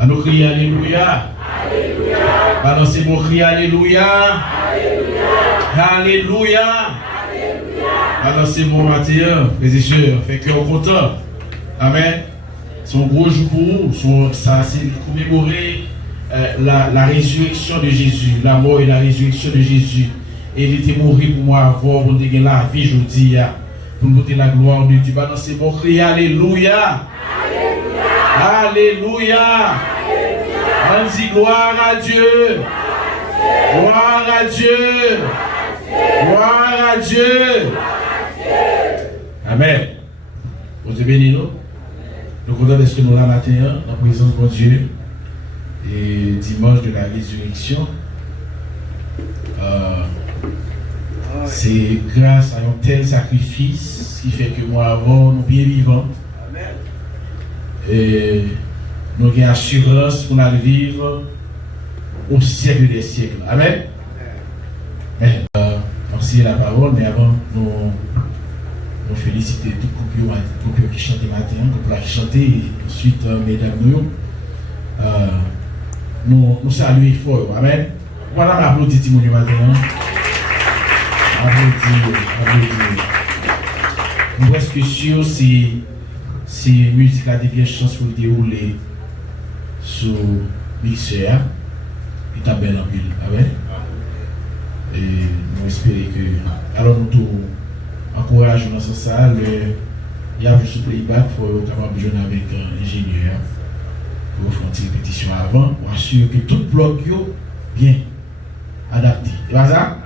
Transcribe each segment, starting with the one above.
À nous crier Alléluia. Balancez vos cris Alléluia. Alléluia. Balancez vos matin, frères et sœurs, fait cœur content. Amen. C'est un gros jour pour vous. Ça, c'est commémorer la résurrection de Jésus, la mort et la résurrection de Jésus. Et il était mort pour moi avant, pour donner la vie, je dis, pour nous donner la gloire de Dieu. Balancez vos cris Alléluia. Alléluia. On dit gloire à Dieu. Gloire à Dieu. Gloire à Dieu. Amen. Vous êtes bénis, nous. Nous comptons d'être nous là matin, en présence de Dieu. Et dimanche de la résurrection. C'est grâce à un tel sacrifice qui fait que moi avant, nous bien vivants. Et nous avons assurance pour nous vivre au siècle des siècles. Amen. Merci la parole, mais avant, nous féliciter tout le couple qui chante matin, le couple qui chante, et ensuite, mesdames, nous saluons fort. Amen. Voilà, m'applaudit Timon du matin. Applaudis. Nous presque sûr si musique a des bien chances pour dérouler sur mixeur, il t'a bien en pile. Amen. Et nous espérons que. Alors nous tout encourageons dans ce salle. Il y a juste le playback, il faut avoir besoin avec un ingénieur pour faire une répétition avant, pour assurer que tout bloc est bien adapté. C'est pas ça?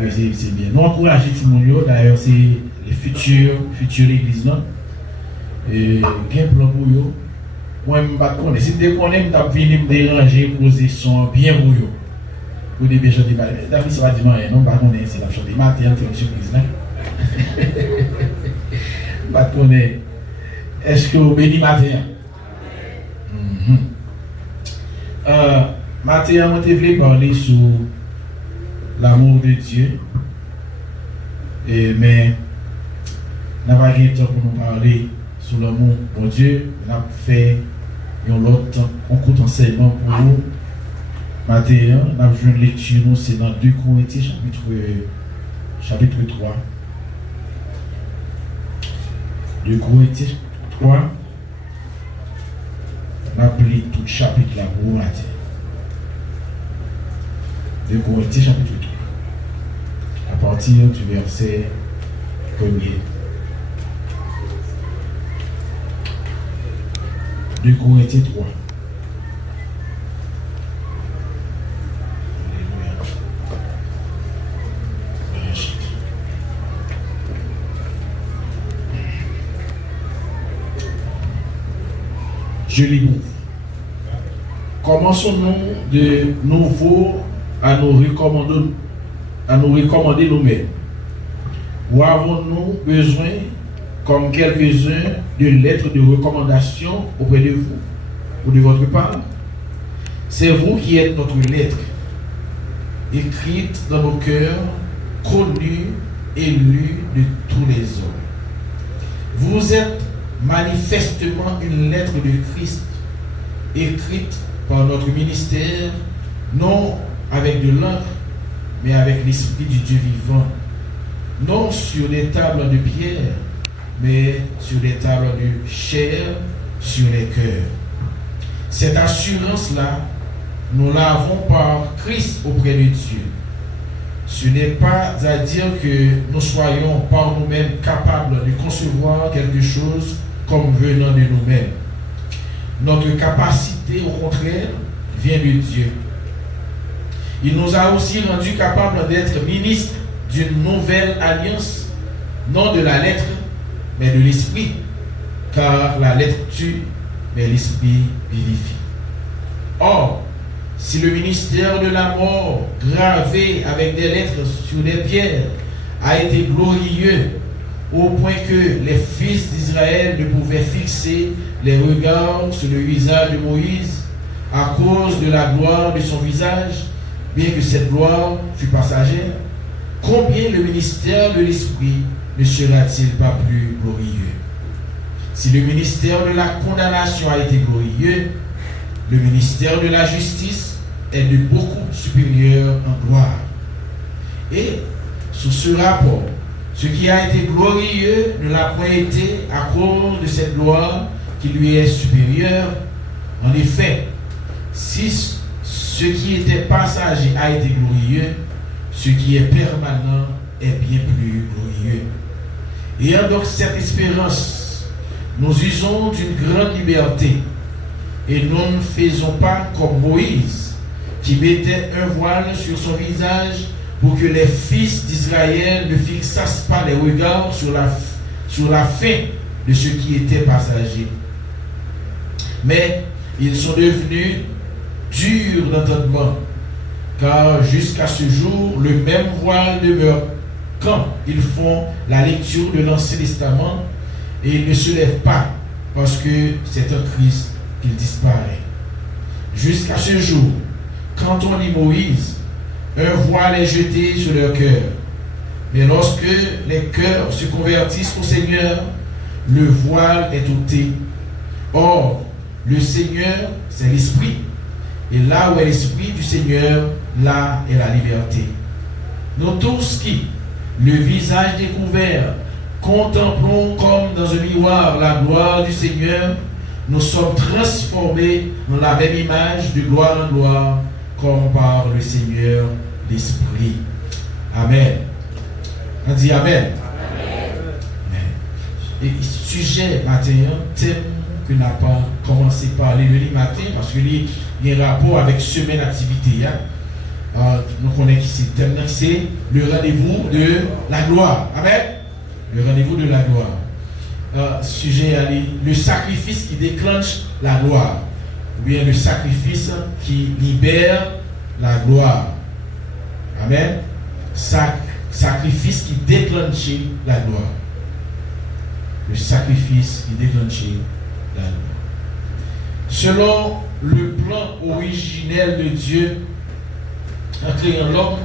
Oui, c'est bien. Nous encourageons tout le monde, d'ailleurs, c'est les futurs églises. Et bien plan pour eux. Moi, je ne sais pas si je connais, je vais venir me déranger, poser son bien pour eux. Pour des gens de balles. David, ça va dire, non, pas connaître, c'est la chose des matin, c'est une surprise. Pas connaître. Est-ce que vous bénissez matin? Matin, je voulais parler sur l'amour de Dieu. Mais, nous n'avons pas rien de temps pour nous parler sur l'amour de Dieu. Nous avons fait un court enseignement pour vous. Matin, nous avons joué une lecture, c'est dans 2 Corinthiens, chapitre 3. 2 Corinthiens 3. On a appelé tout chapitre là pour matin. 2 Corinthiens chapitre 3. À partir du verset 1er. 2 Corinthiens 3. Je lis vous. Commençons-nous de nouveau à nous recommander nous-mêmes. Ou avons-nous besoin, comme quelques-uns, de lettres de recommandation auprès de vous ou de votre part? C'est vous qui êtes notre lettre, écrite dans nos cœurs, connue et lue de tous les hommes. Vous êtes manifestement une lettre de Christ, écrite par notre ministère, non avec de l'encre, mais avec l'Esprit du Dieu vivant, non sur des tables de pierre, mais sur des tables de chair, sur les cœurs. Cette assurance-là, nous l'avons par Christ auprès de Dieu. Ce n'est pas à dire que nous soyons par nous-mêmes capables de concevoir quelque chose comme venant de nous-mêmes. Notre capacité, au contraire, vient de Dieu. Il nous a aussi rendus capables d'être ministres d'une nouvelle alliance, non de la lettre, mais de l'esprit. Car la lettre tue, mais l'esprit vivifie. Or, si le ministère de la mort, gravé avec des lettres sur des pierres, a été glorieux, au point que les fils d'Israël ne pouvaient fixer les regards sur le visage de Moïse à cause de la gloire de son visage, bien que cette gloire fût passagère, combien le ministère de l'Esprit ne sera-t-il pas plus glorieux? Si le ministère de la condamnation a été glorieux, le ministère de la justice est de beaucoup supérieur en gloire. Et sous ce rapport, ce qui a été glorieux ne l'a point été à cause de cette gloire qui lui est supérieure. En effet, si ce qui était passager a été glorieux, ce qui est permanent est bien plus glorieux. Ayant donc cette espérance, nous usons d'une grande liberté et nous ne faisons pas comme Moïse, qui mettait un voile sur son visage pour que les fils d'Israël ne fixassent pas les regards sur la fin de ce qui était passager. Mais ils sont devenus durs d'entendement, car jusqu'à ce jour, le même voile demeure quand ils font la lecture de l'Ancien Testament et ils ne se lèvent pas parce que c'est en Christ qu'il disparaît. Jusqu'à ce jour, quand on lit Moïse, un voile est jeté sur leur cœur. Mais lorsque les cœurs se convertissent au Seigneur, le voile est ôté. Or, le Seigneur, c'est l'Esprit. Et là où est l'Esprit du Seigneur, là est la liberté. Nous tous qui, le visage découvert, contemplons comme dans un miroir la gloire du Seigneur, nous sommes transformés dans la même image de gloire en gloire, comme par le Seigneur l'Esprit. Amen. On dit Amen. Amen. Et sujet matin, thème que n'a pas commencé par le matin, parce qu'il y a un rapport avec semaine activité. Nous connaissons ici le thème, c'est le rendez-vous de la gloire. Amen. Le rendez-vous de la gloire. Sujet, le sacrifice qui déclenche la gloire. Ou bien le sacrifice qui libère la gloire. Amen. Sacrifice qui déclenche la gloire. Le sacrifice qui déclenche la gloire. Selon le plan originel de Dieu, en créant l'homme,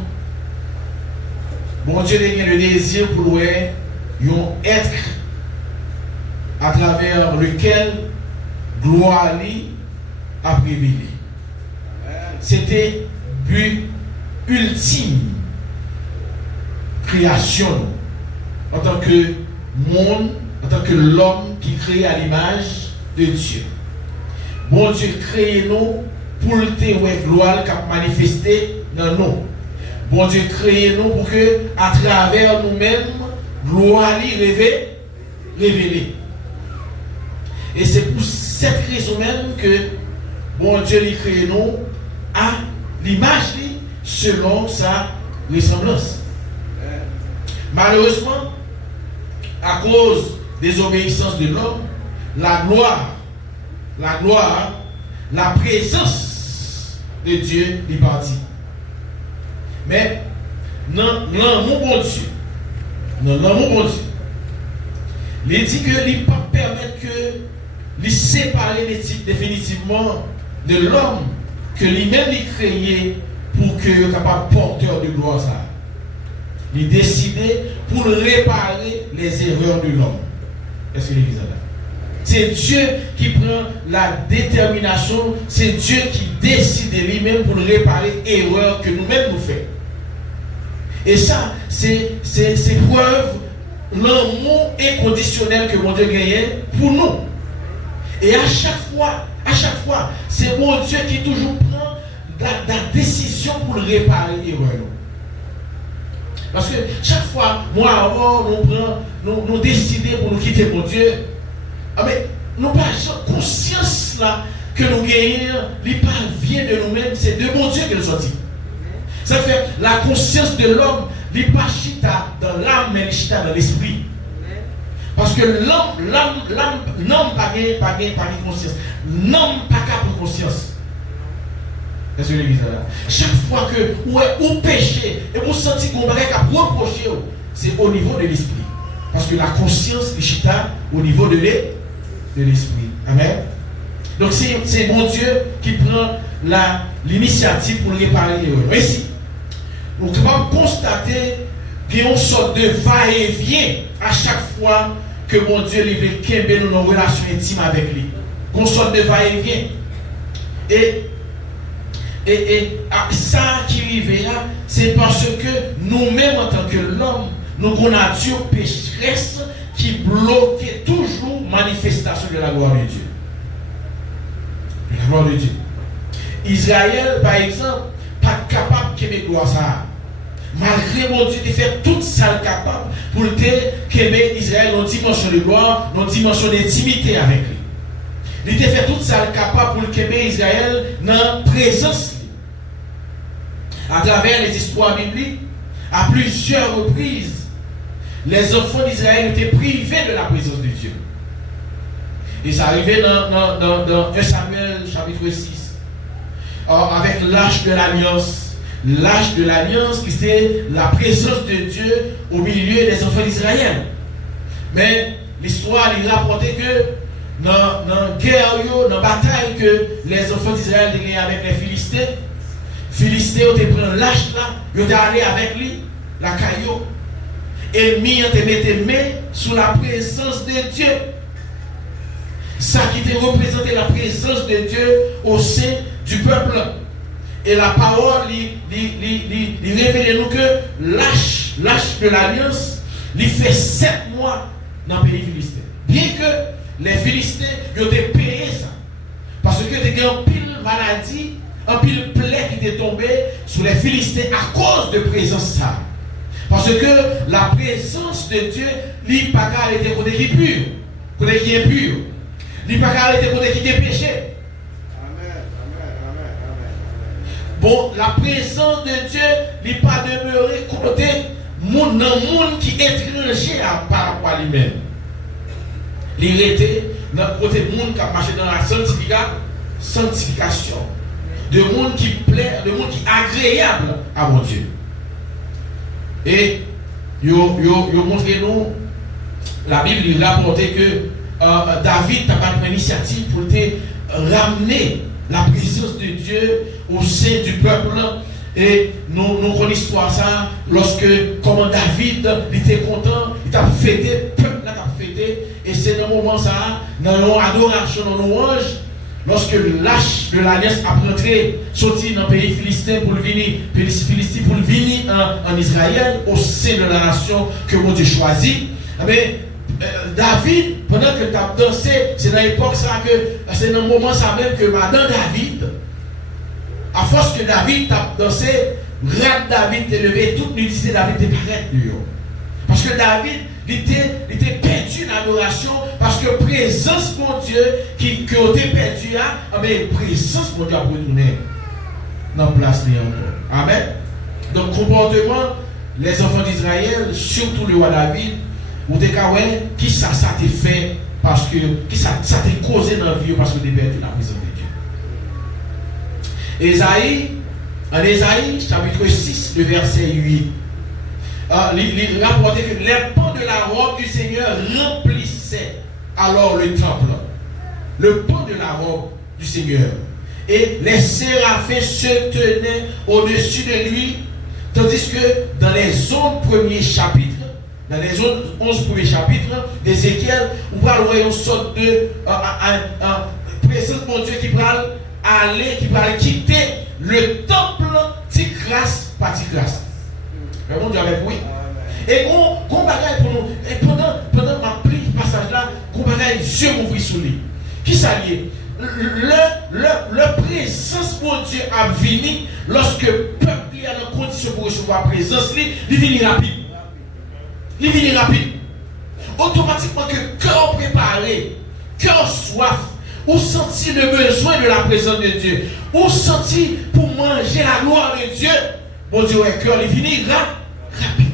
bon Dieu a le désir pour un être à travers lequel gloire a révélé. C'était but ultime création en tant que monde, en tant que l'homme qui crée à l'image de Dieu. Bon Dieu crée nous pour le gloire qui a manifesté dans nous. Bon Dieu crée nous pour que à travers nous-mêmes gloire révélée. Et c'est pour cette raison même que bon Dieu lui crée nous à l'image selon sa ressemblance. Malheureusement, à cause des obéissances de l'homme, la présence de Dieu est partie. Mais non, mon bon Dieu, il dit que il ne peut pas permettre que il séparer définitivement de l'homme que lui-même il créé pour que soit capable porteur de gloire ça. Il décidé pour réparer les erreurs de l'homme. Est-ce que l'église là? C'est Dieu qui prend la détermination, c'est Dieu qui décide lui-même pour réparer les erreurs que nous-mêmes nous faisons. Et ça, c'est preuve l'amour inconditionnel que mon Dieu gagne pour nous. Et à chaque fois, c'est mon Dieu qui toujours prend la décision pour réparer les erreurs. Parce que chaque fois, moi avant, nous décidons pour nous quitter mon Dieu. Mais nous n'avons pas conscience là que nous gagnons, il vient de nous-mêmes, c'est de mon Dieu que nous sortit. Ça fait la conscience de l'homme, il n'est pas chita dans l'âme, mais il chita dans l'esprit. Parce que l'homme n'a pas conscience. L'homme n'a pas capable conscience. Est-ce que l'église là? Chaque fois que vous péchez et vous sentez qu'on va reprocher, c'est au niveau de l'esprit. Parce que la conscience est chita au niveau de l'esprit. Amen. Donc c'est mon Dieu qui prend l'initiative pour réparer les erreurs. Mais si nous pouvons constater qu'il y a une sorte de va-et-vient à chaque fois que mon Dieu veut qu'il nous une relation intime avec lui. Qu'on sorte de va-et-vient. Et ça qui arrive là, c'est parce que nous-mêmes en tant que l'homme, nous avons une nature pécheresse qui bloque toujours manifestation de la gloire de Dieu. De la gloire de Dieu. Israël, par exemple, pas capable de me gloire ça. Malgré mon Dieu, de faire tout ça capable pour que Israël ait une dimension de gloire, une dimension d'intimité avec lui. Il était fait tout ça capable pour que Israël dans la présence. À travers les histoires bibliques, à plusieurs reprises, les enfants d'Israël étaient privés de la présence de Dieu. Et ça arrivait dans 1 Samuel chapitre 6. Avec l'arche de l'alliance. L'arche de l'alliance qui c'est la présence de Dieu au milieu des enfants d'Israël. Mais l'histoire il rapportait que dans la guerre, dans la bataille que les enfants d'Israël ont avec les Philistins, Philistéens ont pris l'arche là, ils ont allé avec lui, la caillou. Ennemi ont mis main sous la présence de Dieu. Ça qui te représentait la présence de Dieu au sein du peuple. Et la parole, il révèle nous que l'arche de l'alliance, il fait 7 mois dans le pays philistin. Bien que les Philistins ont payé ça. Parce que il y a une pile maladie, un pile plaie qui est tombé sur les Philistins à cause de présence ça. Parce que la présence de Dieu, il n'a pas été côté qui est pur, côté qui est pur. Il n'a pas été côté qui est péché. Bon, la présence de Dieu n'est pas demeurée côté dans le monde qui est étranger par rapport à lui-même. Il était dans le côté du monde qui a marché dans la sanctification. De monde qui plaît, de monde qui est agréable à mon Dieu. Et il montre nous, la Bible il rapportait que David n'a pas pris l'initiative pour te ramener la présence de Dieu au sein du peuple. Et nous connaissons l'histoire ça, lorsque comment David il était content, il a fêté, le peuple a fêté, et c'est dans le moment ça, dans l'adoration, dans l'ouange, lorsque l'arche de l'alliance a rentré, sorti dans le pays philistin pour venir, en Israël, au sein de la nation que mon Dieu choisit. Mais David, pendant que tu as dansé, c'est dans l'époque ça que c'est dans le moment ça même que Madame David, à force que David t'a dansé, Rat David t'est levé, toute l'unité David t'est paraître dehors. Parce que David, il était perdu dans l'adoration, parce que présence mon Dieu qui était perdu là, mais présence mon Dieu a retourné dans la place encore. Amen. Donc comportement, les enfants d'Israël, surtout le roi David, ou des cas qui ça t'a fait parce que qui ça t'a causé dans la vie parce que tu as perdu la présence de Dieu. En Ésaïe chapitre 6, le verset 8. Il rapportait que les pans de la robe du Seigneur remplissaient alors le temple. Le pan de la robe du Seigneur. Et les séraphins se tenaient au-dessus de lui, tandis que dans les 11 premiers chapitres, dans les 11 premiers chapitres d'Ézéchiel, on va voir une sorte de présence mon Dieu qui va aller, qui va quitter le temple grâce par grâce. Mon Dieu avec oui. Et on bagaille pour nous. Et pendant ma prise passage là, on bagaille Dieu m'ouvrit sur lui. Qui s'allie? Le présence mon Dieu a venu lorsque le peuple a la condition pour recevoir la présence, il vient rapide. Il vient rapide. Automatiquement que cœur préparé, cœur soif, ou senti le besoin de la présence de Dieu, ou senti pour manger la gloire de Dieu, mon Dieu, le cœur, il vient rapide.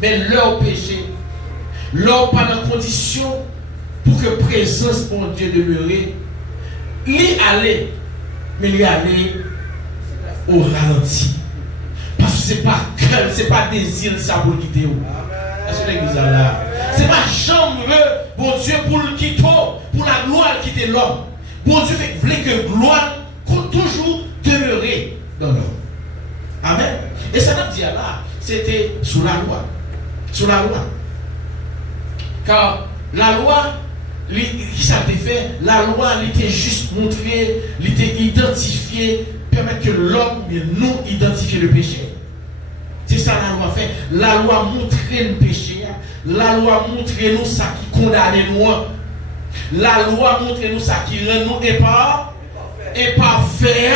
Mais leur péché, leur pas dans condition pour que présence, mon Dieu, demeurer, il allait, mais il allait au ralenti. Parce que ce n'est pas cœur, ce n'est pas désir ça pour quitter. Est-ce que l'église est là? Ce n'est pas chambre, mon Dieu, pour le quitter, pour la gloire quitter l'homme. Mon Dieu voulait que gloire toujours demeurer dans l'homme. Amen. Et ça veut dire là, c'était sous la loi. Sous la loi. Car la loi, qui ça a été fait? La loi, elle était juste montrée, elle était identifiée, permettre que l'homme nous identifie le péché. C'est ça la loi fait. La loi montre le péché. La loi montre nous ça qui condamne nous. La loi montre nous ça qui rend nous imparfait.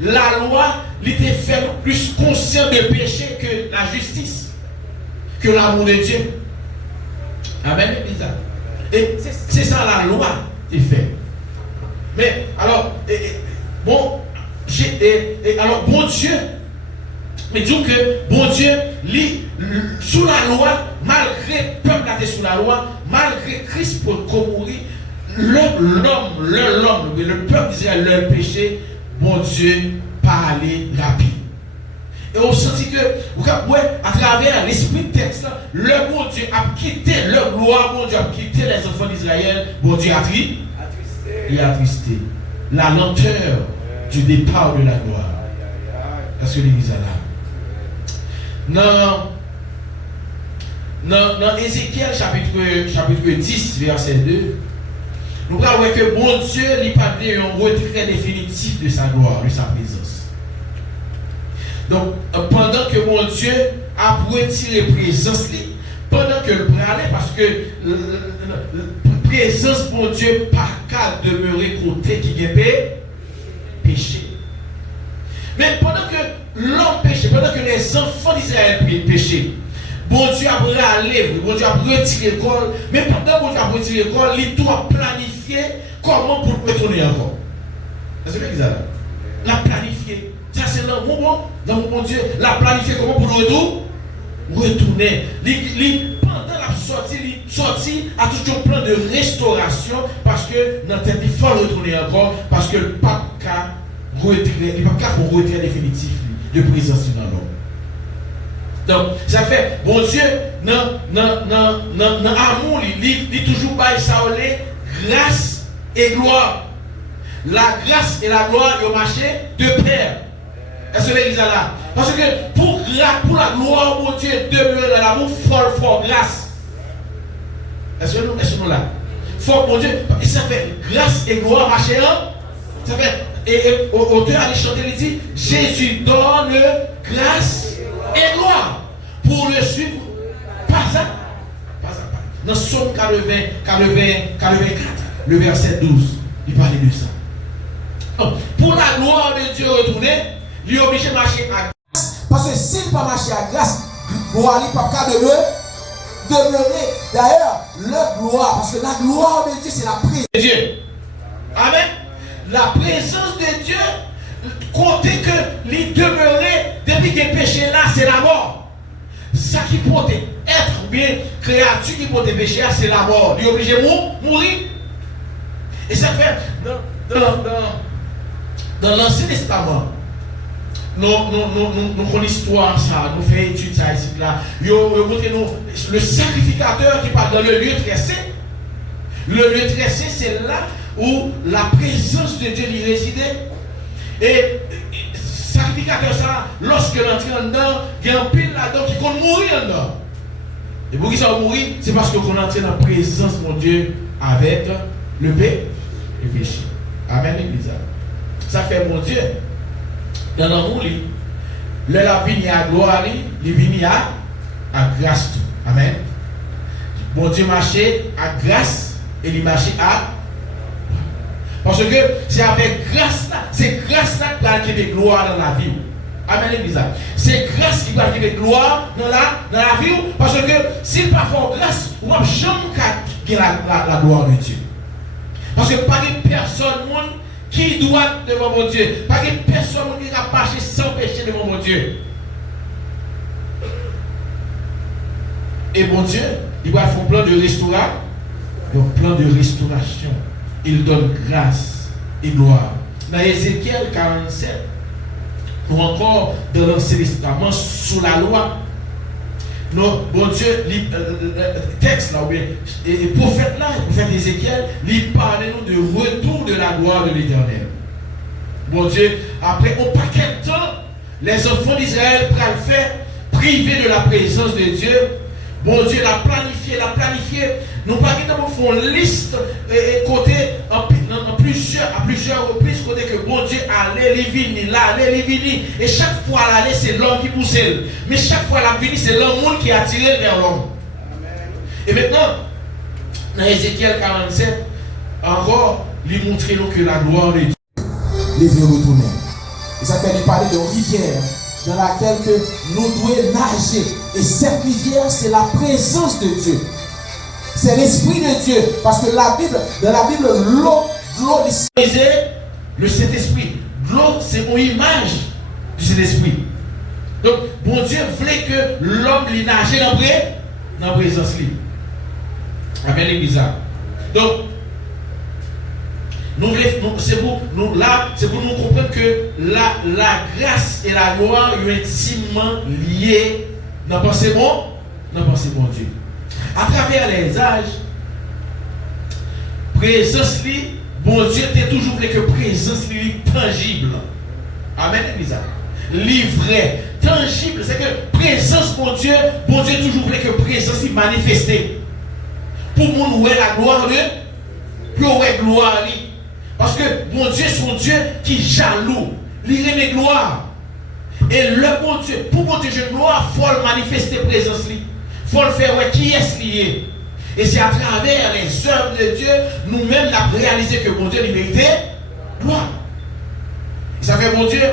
La loi, il était fait plus conscient de péché que la justice, que l'amour de Dieu. Amen. Et c'est ça la loi qui fait. Mais alors, bon Dieu, mais disons que bon Dieu, sous la loi, malgré le peuple était sous la loi, malgré Christ pour mourir, le peuple d'Israël, leur péché, bon Dieu, pas aller rapide. Et on sentit que, à travers l'esprit de texte, le bon Dieu a quitté leur gloire, bon Dieu a quitté les enfants d'Israël, bon Dieu a attristé. Il a attristé. La lenteur du départ de la gloire. Est-ce que l'église est là? Dans Ézéchiel chapitre 10, verset 2, nous voyons que bon Dieu n'a pas donné un retrait définitif de sa gloire, de sa présence. Donc, pendant que mon Dieu a retiré la présence, pendant que le pralait, parce que la présence, mon Dieu, pas qu'à demeurer côté qui a péché. Mais pendant que l'homme péché, pendant que les enfants d'Israël péché, bon Dieu a râlé, bon Dieu a retiré l'école, mais pendant que bon Dieu a retiré l'école, il doit planifier comment pour retourner encore. Est-ce que vous avez la planifier. Ça c'est dans mon Dieu, la planifier comment pour retourner. Pendant la sortie, a toujours plan de restauration parce que notre tête il faut retourner encore parce que le pape il n'y a pas pour retrait définitif de présence dans l'homme. Donc, ça fait, bon Dieu, dans l'amour, il toujours bail ça grâce et gloire. La grâce et la gloire, ils ont marché de pair. Est-ce que l'église est là? Parce que pour la gloire, mon Dieu, demeurer dans l'amour, fort grâce. Est-ce que nous là? Fort, mon Dieu, et ça fait grâce et gloire marcher. Ça fait. Et l'auteur a chanté, il dit Jésus donne grâce et gloire pour le suivre. Pas ça. Dans Somme 84, le verset 12, il parlait de ça. Donc, pour la gloire de Dieu retourner, il est obligé de marcher à grâce. Parce que s'il ne pas marcher à grâce, gloire n'est pas qu'à demeurer. D'ailleurs, la gloire, parce que la gloire de Dieu, c'est la présence de Dieu. Amen. La présence de Dieu, comptez que les demeurer depuis que le péché là, c'est la mort. Ça qui peut être bien créature qui peut pécher, c'est la mort. Il est obligé de mourir. Et ça fait dans l'Ancien Testament, nous connaissons l'histoire, ça, nous faisons étude ça ici là. Nous montrons le sacrificateur qui parle dans le lieu très saint. Le lieu très saint, c'est là où la présence de Dieu y résidait. Et sacrificateur ça, lorsque l'entrée dedans, il y a un pile là-dedans qui compte mourir dedans. Et pour qui ça va mourir, c'est parce qu'on entre dans la présence de mon Dieu avec le péché. Amen, l'église. Ça fait mon Dieu. Dans l'amour, le la vie à gloire, il vient à grâce. Amen. Mon Dieu marchait à grâce et il marchait à. Parce que c'est avec grâce là, c'est grâce là qui va gloire dans la vie. Amen, l'église. C'est grâce qui va donner gloire dans la vie. Parce que s'il pas fort grâce, on va jamais la gloire de Dieu. Parce que pas de personne qui doit devant mon Dieu. Pas de personne qui va marcher sans péché devant mon Dieu. Et mon Dieu, il va faire un plan de restauration. Un plan de restauration. Il donne grâce et gloire. Dans Ézéchiel 47, ou encore dans l'Ancien Testament, sous la loi, bon Dieu, le texte là, et le prophète là, le prophète Ézéchiel, il parle nous de retour de la gloire de l'Éternel. Bon Dieu, après un paquet de temps, les enfants d'Israël pourraient le faire priver de la présence de Dieu Bon Dieu l'a planifié. Nous pas faire une liste côté à plusieurs reprises côté que bon Dieu allait les venir là, allait les venir. Et chaque fois l'aller c'est l'homme qui pousse. Mais chaque fois la venir c'est l'homme qui attire vers l'homme. Et maintenant dans Ézéchiel 47 encore lui montrer nous que la gloire de Dieu les veut retourner. Et ça fait lui parler de rivière dans laquelle que nous devons nager. Et cette rivière, c'est la présence de Dieu. C'est l'Esprit de Dieu. Parce que dans la Bible, l'eau, c'est le Saint-Esprit. L'eau, c'est une image du Saint-Esprit. Donc, bon Dieu voulait que l'homme lui nage dans la présence. Amen, l'église. Donc, c'est pour nous comprendre que la grâce et la gloire sont intimement liées dans pensée bon Dieu. À travers les âges, présence bon Dieu était toujours voulu que présence tangible. Amen, Elisa. Vrai, tangible, c'est que présence bon Dieu toujours voulu que présence manifestée. Pour nous la gloire de pour gloire. Parce que bon Dieu, c'est un Dieu qui est jaloux. Il remet gloire. Et le bon Dieu, pour bon Dieu, je gloire, il faut le manifester présence. Il faut le faire qui est lié. Et c'est à travers les œuvres de Dieu, nous-mêmes, avons réalisé que bon Dieu, il méritait gloire. Et ça fait bon Dieu,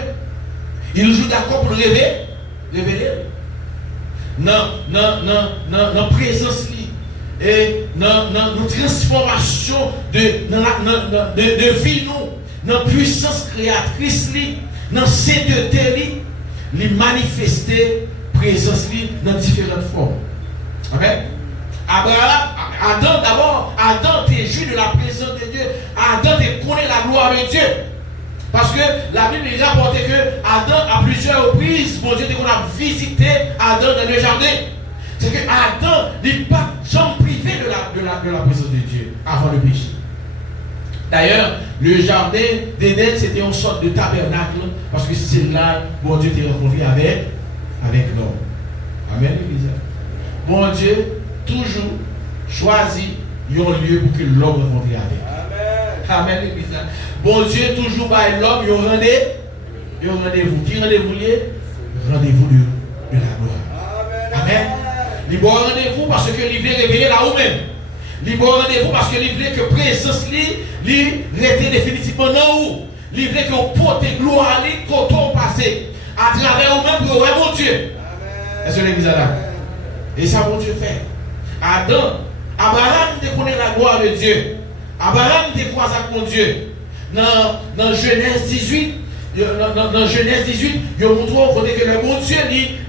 il joue d'accord pour le révéler. Non, présence. Et dans nos transformations de vie, dans la puissance créatrice, dans la sainteté, les manifester présence dans différentes formes. Amen. Adam était jus de la présence de Dieu. Adam connaît la gloire de Dieu. Parce que la Bible rapporte que Adam, à plusieurs reprises, bon Dieu, a visité Adam dans le jardin. C'est que Adam n'est pas jamais privé de la présence de Dieu avant le péché. D'ailleurs, le jardin d'Éden, c'était une sorte de tabernacle, parce que c'est là que bon Dieu t'est rencontré avec l'homme. Amen, l'église. Bon Dieu, toujours choisit un lieu pour que l'homme rencontre avec. Amen, l'église. Bon Dieu, toujours par l'homme, il y a un rendez-vous. Qui rendez-vous lié? Rendez-vous de la gloire. Amen. Il y a un rendez-vous parce que il veut révéler là où même. Il y a un rendez-vous parce que il veut que présence lui reste définitivement dans où. Il veut que vous portez gloire quand on passe à travers vous-même pour voir mon Dieu. Est-ce que l'église est là? Et ça, mon Dieu fait. Abraham connaît la gloire de Dieu. Abraham croit avec mon Dieu. Dans Genèse 18, il montre que le bon Dieu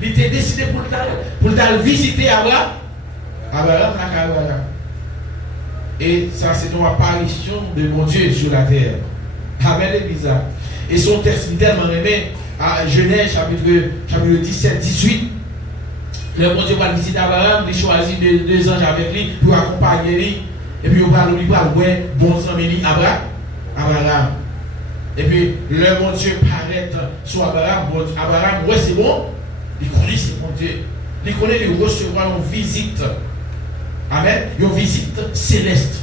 il était décidé pour le visiter Abraham. Et ça, c'est une apparition de mon Dieu sur la terre. Amen, l'église. Et son texte tellement aimé à Genèse chapitre 17, 18. Le bon Dieu va visiter Abraham, il choisit deux anges avec lui pour accompagner lui. Et puis il va ouais, bon ami Abraham. Et puis le bon Dieu paraît sur Abraham. Abraham, ouais, c'est bon. Il connaît c'est mon Dieu. Il connaît de recevoir une visite. Amen. Une visite céleste.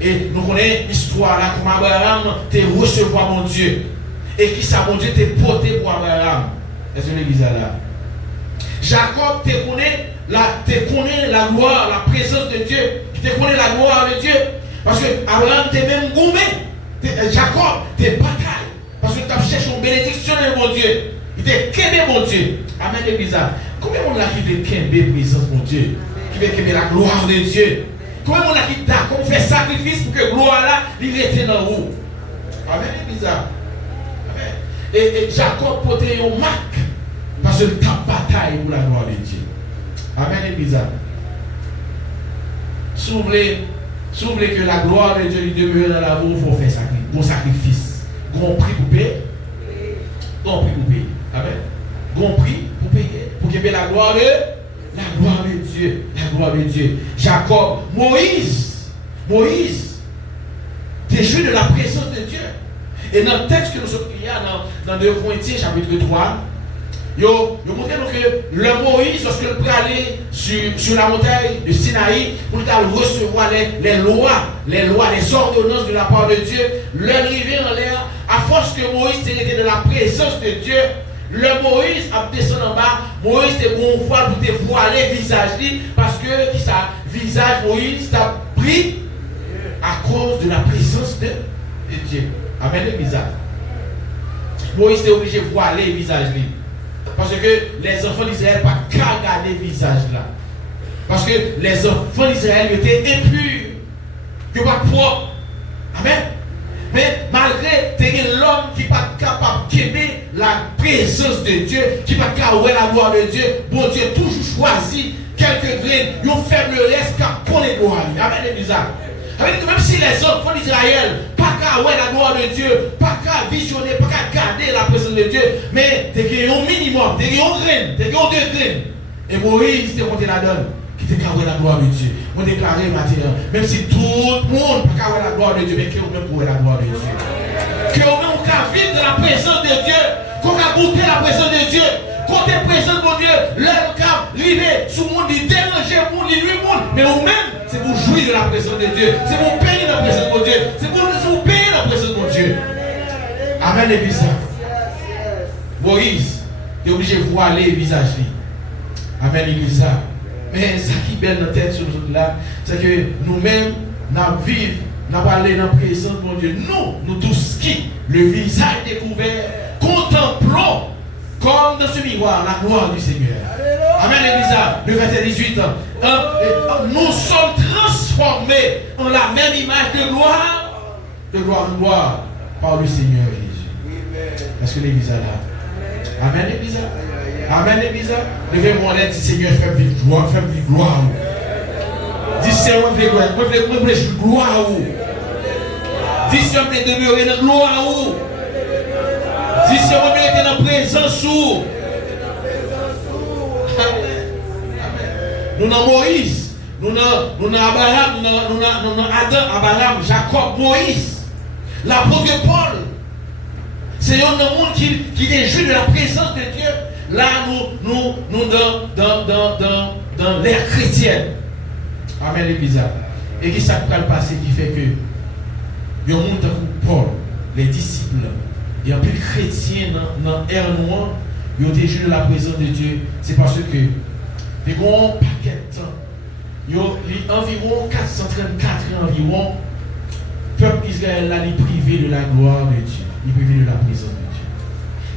Et nous connaissons l'histoire là, comme Abraham te recevoir mon Dieu. Et qui ça, mon Dieu, te porté pour Abraham. Est-ce que l'église est là? Jacob te connaît la gloire, la présence de Dieu. Tu te connais la gloire de Dieu. Parce que Abraham te même gourmé. Jacob te bataille. Parce que tu as cherché une bénédiction de mon Dieu. Il te qu'aimé mon Dieu. Amen, l'église. Combien de monde qui veut qu'aimer la présence de mon Dieu? Qui veut qu'aimer la gloire de Dieu? Combien de monde qui d'accord fait sacrifice pour que la gloire là, il était dans haut? Amen, l'église. Amen. Et Jacob portait une marque. Parce que tu as bataille pour la gloire de Dieu. Amen, l'église. Si vous voulez que la gloire de Dieu lui demeure dans la vie, il faut faire sacrifice. Grand prix pour payer. Grand prix pour payer. Amen. Grand prix pour payer. Pour qu'il y ait la gloire de Dieu. La gloire de Dieu. Jacob, Moïse, des jeux de la présence de Dieu. Et dans le texte que nous sommes liés dans 2 Corinthiens chapitre 3, Yo montré que le Moïse, lorsqu'il peut aller sur la montagne de Sinaï, pour recevoir les lois, les ordonnances de la part de Dieu, l'arrivée en l'air, à force que Moïse était dans la présence de Dieu, le Moïse a descendu en bas, Moïse était bon voile pour te voiler le visage, parce que ça, visage Moïse t'a pris à cause de la présence de Dieu. Amen, le visage. Moïse était obligé de voiler le visage. Parce que les enfants d'Israël n'ont pas qu'à garder le visage là. Parce que les enfants d'Israël étaient impurs, que pas propres. Amen. Mais malgré l'homme qui n'est pas capable d'aimer la présence de Dieu, qui n'est pas capable de la gloire de Dieu, bon Dieu toujours choisi quelques graines, ils ont faible reste car pour les gloires. Amen, les bizarres. Même si les enfants d'Israël, pas qu'à la gloire de Dieu, pas qu'à visionner, pas qu'à garder la présence de Dieu, mais t'es qu'il y a un minimum, t'es qu'il y a une graine, t'es qu'il y a deux graines. Et Moïse t'es monté la donne, qui t'es qu'à la gloire de Dieu. On déclaré maintenant, même si tout le monde n'a pas qu'à la gloire de Dieu, mais qu'il y a même pour la gloire de Dieu. Que au même qu'à vivre de la présence de Dieu, qu'on a goûté la présence de Dieu, qu'on est présent de Dieu, leur cap, river, sous le monde, il déranger le monde, il lui monde, mais au même, c'est pour jouir de la présence de Dieu, c'est pour payer la présence de Dieu, c'est pour payer la présence de Dieu. Amen, les visages. Moïse est obligé de voiler les visages. Amen, les visages. Mais ça qui est belle dans la tête sur nous là, c'est que nous-mêmes, nous vivons, nous parlons dans la présence de mon Dieu. Nous tous qui, le visage découvert, contemplons comme dans ce miroir la gloire du Seigneur. Amen, les le verset 18. Nous sommes transformés en la même image de gloire en gloire par le Seigneur Jésus. Est-ce que l'église est là? Amen, l'église. Amen, l'église. Levez-moi l'aide, dit Seigneur, fais-moi gloire. Dis Seigneur, fais-moi gloire. Dis Seigneur, fais demeurer dans la gloire. Dis Seigneur, fais dans la présence. Nous avons Moïse, nous avons Abraham, nous avons Adam, Abraham, Jacob, Moïse, l'apôtre Paul. C'est un monde qui est juste de la présence de Dieu. Là, nous dans l'ère chrétienne. Amen, l'église. Et qui ça peut le passer qui fait que il y a un monde comme Paul, les disciples, il y a plus de chrétiens dans l'ère noire, ils ont été juste de la présence de Dieu. C'est parce que il y a un paquet de temps. Il y a environ 434 environ, peuple Israël là, il est privé de la gloire de Dieu. Il est privé de la présence de Dieu.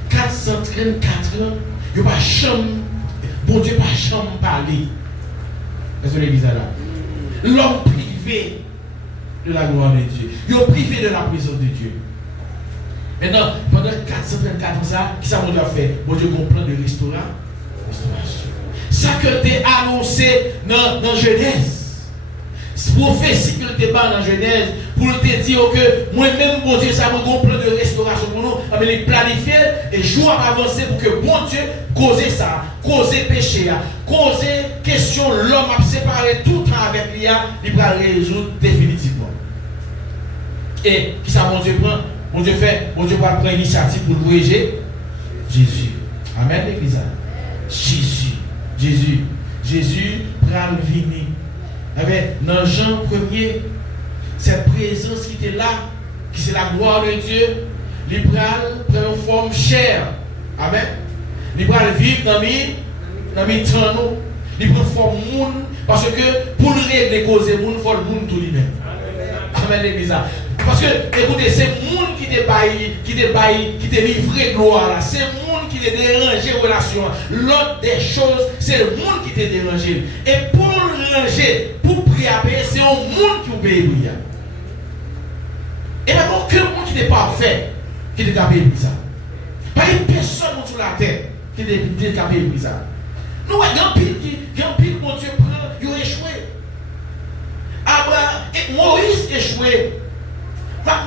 434 ans, il n'y a pas chambre, bon Dieu pas chambre parler. Est-ce que l'église est là? L'homme privé de la gloire de Dieu. Il est privé de la présence de Dieu. Maintenant, pendant 434 ans, ça, qui ça doit faire? Bon Dieu comprend de restauration. Ça que tu as annoncé dans Genèse. Prophétie que tu as dans Genèse, pour te dire que moi-même, bon Dieu, ça m'a un plan de restauration pour nous, mais il planifie et joue à avancer pour que bon Dieu cause ça, cause péché, cause question, l'homme a séparé tout avec l'IA, il va résoudre définitivement. Et qui ça, mon Dieu prend? Mon Dieu fait, mon Dieu va prendre l'initiative pour le réger Jésus. Amen, l'église. Jésus prend le vini. Dans Jean 1er, cette présence qui était là, qui c'est la gloire de Dieu, il prend une forme chère. Amen. Il prend vivre dans mes temps. Il prend forme monde, parce que pour le régler causes des monde, il faut le monde tout lui-même. Amen, l'église. Parce que, écoutez, c'est le monde qui te livré gloire là. C'est le monde qui te dérangé relation. L'autre des choses, c'est le monde qui te dérangé. Et pour le ranger, pour prier à payer, c'est le monde qui vous paye pour ça. Et maintenant, aucun monde qui n'est pas fait, qui te paye pour ça. Pas une personne sur la terre qui te paye pour ça. Nous, il y a un pile, mon Dieu prend, il a échoué. Abraham et Moïse échoué.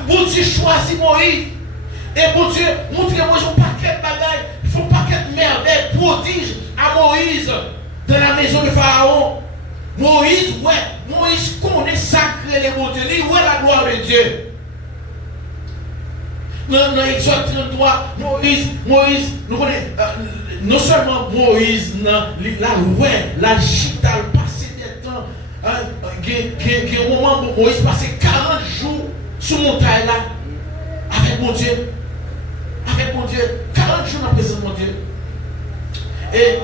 Bon Dieu choisit Moïse. Et bon Dieu, montrez-moi un paquet de bagailles, il faut un paquet de merveilles, prodiges à Moïse dans la maison de Pharaon. Moïse connaît sacré les bon Dieu, il voit la gloire de Dieu. Dans Exode 33, Moïse, nous connaissons non seulement Moïse, la chita, passé des temps, il y a un moment où Moïse passait 40 jours sur montagne là, avec mon Dieu. Avec mon Dieu, 40 jours dans la présence de mon Dieu. Et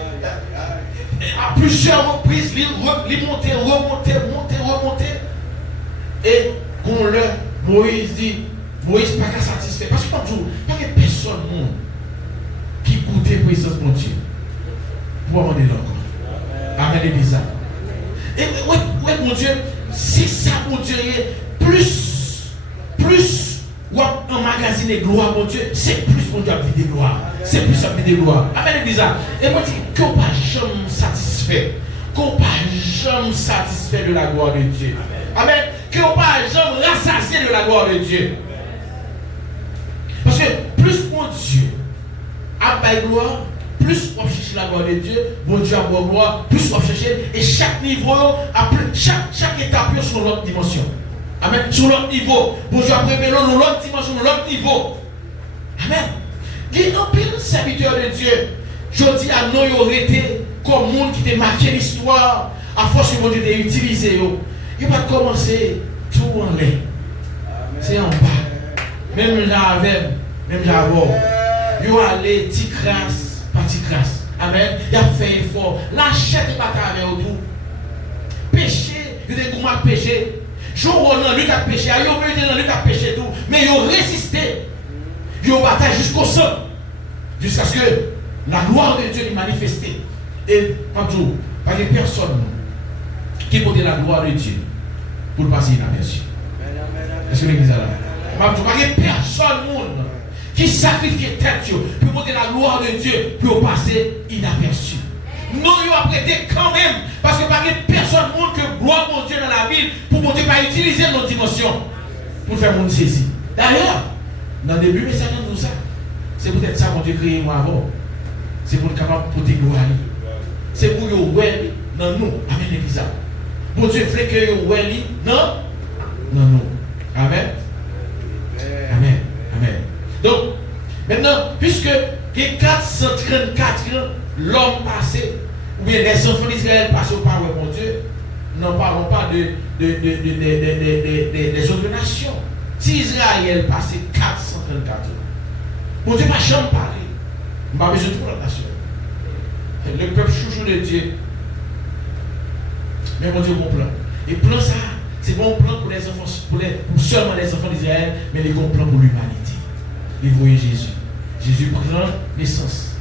à plusieurs reprises, il montait, remontait. Et quand Moïse dit, Moïse n'est pas satisfait. Parce que pas de personne qui écoutait la présence de mon Dieu. Pour demander l'encore. Amen, Elisa. Et ouais, mon Dieu, si ça, mon Dieu, plus ou emmagasiner gloire, mon Dieu, c'est plus mon Dieu à vie de gloire. C'est plus à vie de gloire. Amen, Elisa. Et moi, je dis qu'on pas jamais satisfait. Qu'on pas jamais satisfait de la gloire de Dieu. Amen. Qu'on pas jamais rassasié de la gloire de Dieu. Parce que plus mon Dieu a de gloire, plus on cherche la gloire de Dieu, bon Dieu a de gloire, plus on cherche. Et chaque niveau, chaque étape sur l'autre dimension. Amen. Sur l'autre niveau. Bon Dieu a révélé dans l'autre dimension, dans l'autre niveau. Amen. Il y a un pile serviteur de Dieu. Je dis à nous, il aurait été comme monde qui t'a marqué l'histoire, à force que mon Dieu t'a utilisé. Il va commencer tout en l'air. C'est en bas. Même là, même là, il va aller petit crasse, par petit crasse. Amen. Il a fait effort. Lâchez les batailles avec tout. Péché, il a des péché. Jour où lui a péché, il a été dans lui a péché tout, mais il a résisté. Il a bataillé jusqu'au sang. Jusqu'à ce que la gloire de Dieu est manifestée. Et pas tout, pas de personne qui porte la gloire de Dieu pour passer inaperçu. Est-ce que l'église est là? Pas de personne qui sacrifie tête pour porter la gloire de Dieu pour passer inaperçu. Nous nous apprêté quand même, parce que pas de personne que gloire mon Dieu dans la ville pour monter pas utiliser nos dimensions pour faire mon saisir. D'ailleurs, dans le début, mais ça nous ça. C'est peut-être ça qu'on Dieu créé moi avant. C'est pour être capable de porter gloire. C'est pour nous ouais dans nous. Amen, Elisa. Mon Dieu fait que nous ouais non nous. Amen. Amen. Amen. Donc, maintenant, puisque les 434 ans, l'homme passé, ou bien les enfants d'Israël passent au par mon Dieu, n'en parlons pas des autres nations. Si Israël passait 434 ans, mon Dieu n'a jamais parlé. Je n'ai pas besoin de toute la nation. Le peuple chouchou de Dieu. Mais mon Dieu, bon plan. Et plan ça, c'est bon plan pour les enfants, pour seulement les enfants d'Israël, mais les bons plans pour l'humanité. Les voyez Jésus. Jésus prend naissance.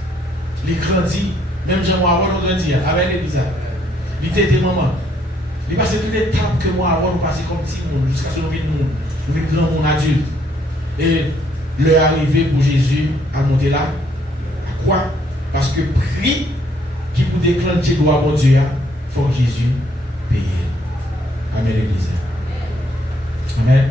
Il grandit. Même Jean moi avant nous grandir avec l'église. Il était des moments. Il passe toutes les étapes que moi avant nous passer comme petit monde jusqu'à ce que nous venions grand monde adulte. Et l'heure arrivée pour Jésus à monter là. À quoi? Parce que prix qui vous déclenche gloire mon Dieu, il faut que Jésus paye. Amen l'église. Amen.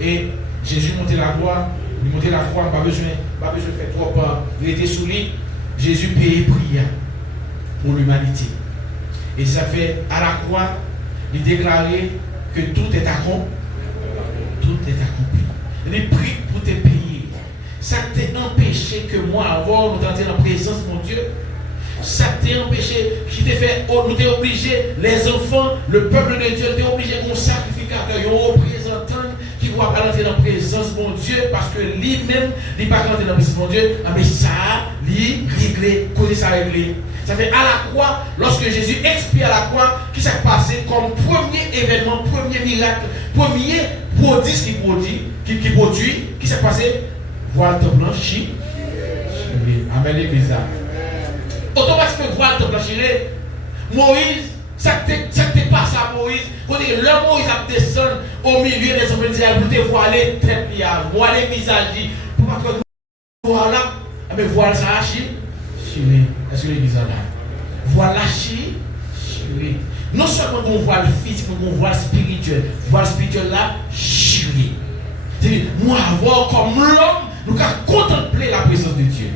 Et Jésus montait la croix, il montait la croix, pas besoin de faire trop pas. Il était sous lui. Jésus payait prière pour l'humanité. Et ça fait à la croix, il déclarait que tout est accompli. Tout est accompli. Les prix pour te payer. Ça t'a empêché que moi, avant, nous entrions en présence de mon Dieu. Ça t'a empêché, qui t'a fait, nous t'es obligé, les enfants, le peuple de Dieu, t'es obligé d'un sacrificateur, un représentant qui doit pas rentrer dans la présence de mon Dieu parce que lui-même, il n'est pas rentrer dans la présence de mon Dieu. Mais ça, lui, réglé, cause ça réglé. Ça fait à la croix, lorsque Jésus expie à la croix, qui s'est passé comme premier événement, premier miracle, premier prodige qui produit, qui s'est passé, voile te blanchi. Amen, l'église. Automatiquement, voile te blanchi. Moïse, ça t'est passé à Moïse. Le Moïse a descendu au milieu des enfants d'Israël pour te voiler tête, voiler visage. Pour pas que voilà, mais voile ça a chié. Est-ce que l'église a là? Voilà chié. Non seulement qu'on voit le physique, mais qu'on voit le spirituel. Voile spirituel là, chié. C'est-à-dire, moi, avoir comme l'homme, nous allons contempler la présence de Dieu.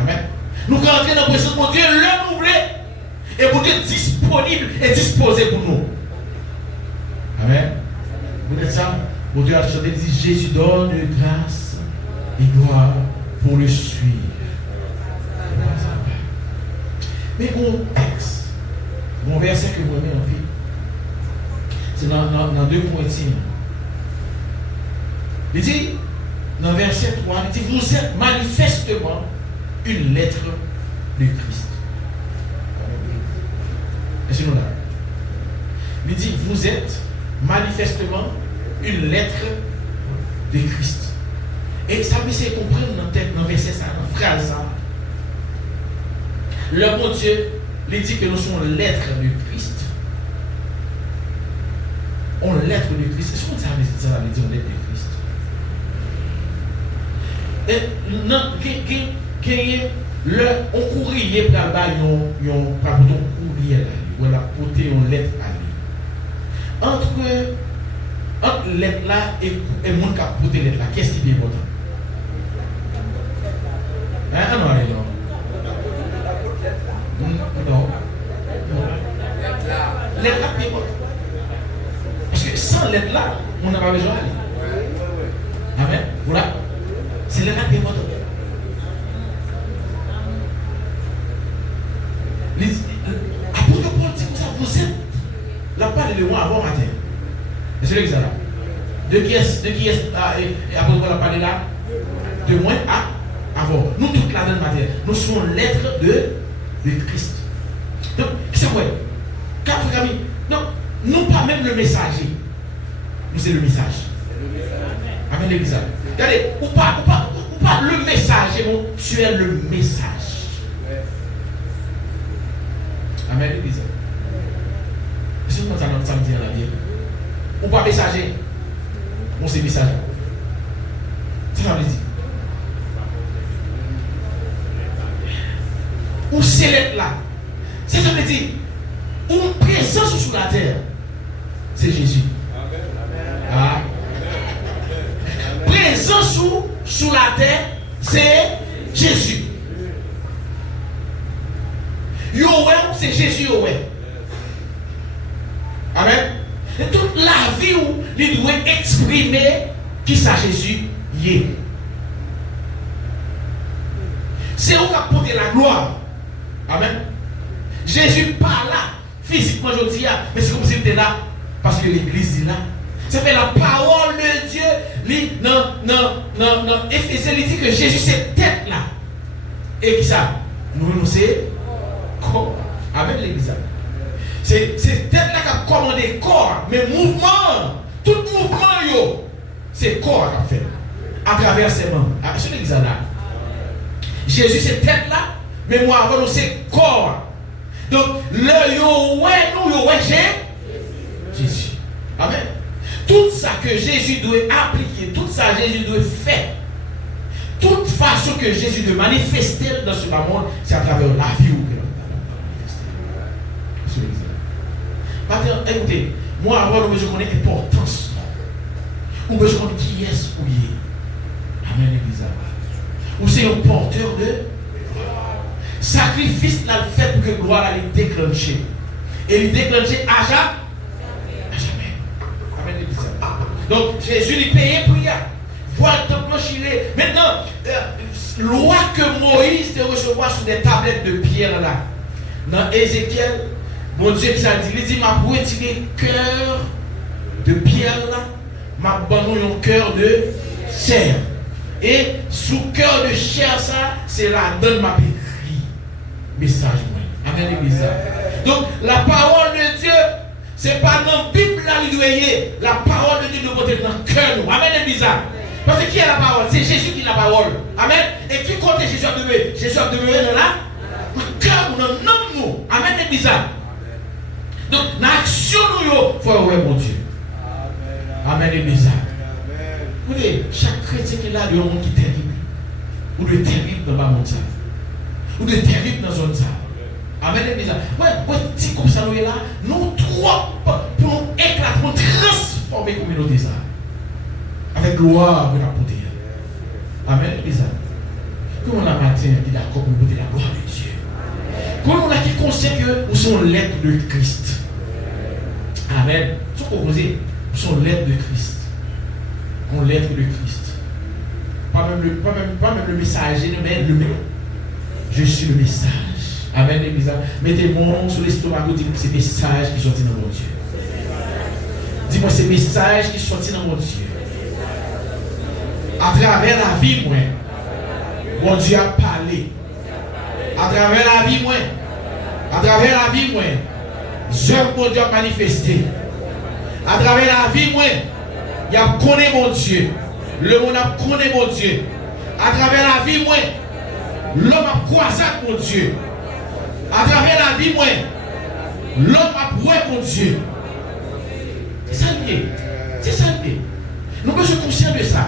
Amen. Nous allons entrer dans la présence de mon Dieu, l'homme ouvré. Et pour Dieu disponible et disposé pour nous. Amen. Vous êtes ça? Mon Dieu a chanté, dit Jésus donne grâce et gloire pour le suivre. Mais mon texte, mon verset que vous aimez en vie, c'est dans 2 Corinthiens. Il dit, dans verset 3, il dit, vous êtes manifestement une lettre de Christ. Est-ce que nous là? Il dit, vous êtes manifestement une lettre de Christ. Et ça me fait comprendre dans le verset, dans la phrase. Le bon Dieu, il dit que nous sommes lettres de Christ. On lettre de Christ. Est-ce que ça veut dire on lettre de Christ? Et non, on courrier pour là-bas, on courrier là, on a porté une lettre à lui. Entre lettre là et mon qui a porté lettre là, qu'est-ce qui est important? Hein, non. Lettre là, c'est important. Parce que sans lettre là, on n'a pas besoin d'aller. Amen. Voilà. C'est lettre là qui est important. Apôtre Paul dit comme ça, vous êtes la part de moi avant matin. Est-ce que c'est ça là? De qui est apôtre Paul a parlé là? De moi à avant. Nous toutes là dans le matin, nous sommes lettres de Christ. Donc, c'est quoi? Non, nous pas même le messager. Nous c'est le message. Amen l'église. Regardez, ou pas le messager, bon, tu es le message. Amen l'église. Est-ce que nous avons samedi à la vie? Ou pas messager? Bon, c'est messager. Ça veut dire. Ou c'est là. C'est ça veut dire. Une présence sur la terre, c'est Jésus. Ah. Présence sur la terre, c'est Jésus. Yoé, c'est Jésus Yoé. Amen. Et toute la vie où il doit exprimer qui ça Jésus y est. C'est où qu'a porté la gloire. Amen. Jésus pas là physiquement je dis, mais c'est comme s'il était là parce que l'église est là. Ça fait la parole de Dieu. Non. Éphésiens dit que Jésus c'est tête là. Et qui ça? Nous c'est corps. Amen l'église. C'est tête là qui a commandé corps. Mais mouvement, tout mouvement c'est corps qui a fait. À travers ses membres. C'est l'église là. Jésus c'est tête là. Mais moi avant nous c'est corps. Donc le Yoé Jésus. Amen. Tout ça que Jésus doit appliquer, tout ça que Jésus doit faire, toute façon que Jésus doit manifester dans ce monde, c'est à travers la vie où il a manifesté. Maintenant, écoutez, moi avant je connais l'importance. Ou je connais qui est-ce où il est. Amen l'église. Ou c'est un porteur de sacrifice là le fait pour que gloire allait déclencher. Et il déclencher à jamais. Amen l'église. Donc Jésus lui payait prière. Voir le temple chiré. Maintenant, loi que Moïse te recevoir sur des tablettes de pierre là. Dans Ézéchiel, mon Dieu qui ça dit, il dit, m'a retiré cœur de pierre là, m'a donné un cœur de chair. Et sous cœur de chair ça, c'est la donne ma écrit. Message moi. Amen l'église. Donc la parole de Dieu, c'est pas dans la Bible là il doit y aller. La parole de Dieu doit être dans le cœur nous. Amen l'église. Parce que qui est la parole? C'est Jésus qui est la parole. Amen. Et qui compte Jésus a demeuré? Jésus a demeuré dans le cœur, dans le nom nous. Amen l'église. Donc l'action nous il faut avoir mon Dieu. Amen l'église. Vous voyez, chaque chrétien qui est là, il y a un monde qui est terrible. Ou de terrible dans la montagne. Ou de terrible dans la zone. Amen l'église. Ouais, si comme ça nous est là, nous trois pour nous éclater, pour nous transformer la communauté ça. Avec gloire pour la porter. Amen l'église. Comment on a matin qui est d'accord pour porter la gloire de Dieu. Comment on a qui conscient que nous sommes l'être de Christ. Amen. Nous sommes composés, nous sommes l'être de Christ. On l'être de Christ. Pas même le messager, mais le même. Je suis le message. Amen, l'église. Mettez-moi sur l'estomac, vous dites que c'est message qui sortit dans mon Dieu. Dis-moi, c'est message qui sortit dans mon Dieu. À travers la vie, moi, mon Dieu a parlé. À travers la vie, moi, à travers la vie, moi, j'aime mon Dieu a manifesté. À travers la vie, moi, il a connu mon Dieu. Le monde a connu mon Dieu. À travers la vie, moi, l'homme a croisé mon Dieu. À travers la vie, moi, l'homme a prouvé mon Dieu. C'est ça le mieux. C'est ça le mieux. Nous sommes conscients de ça.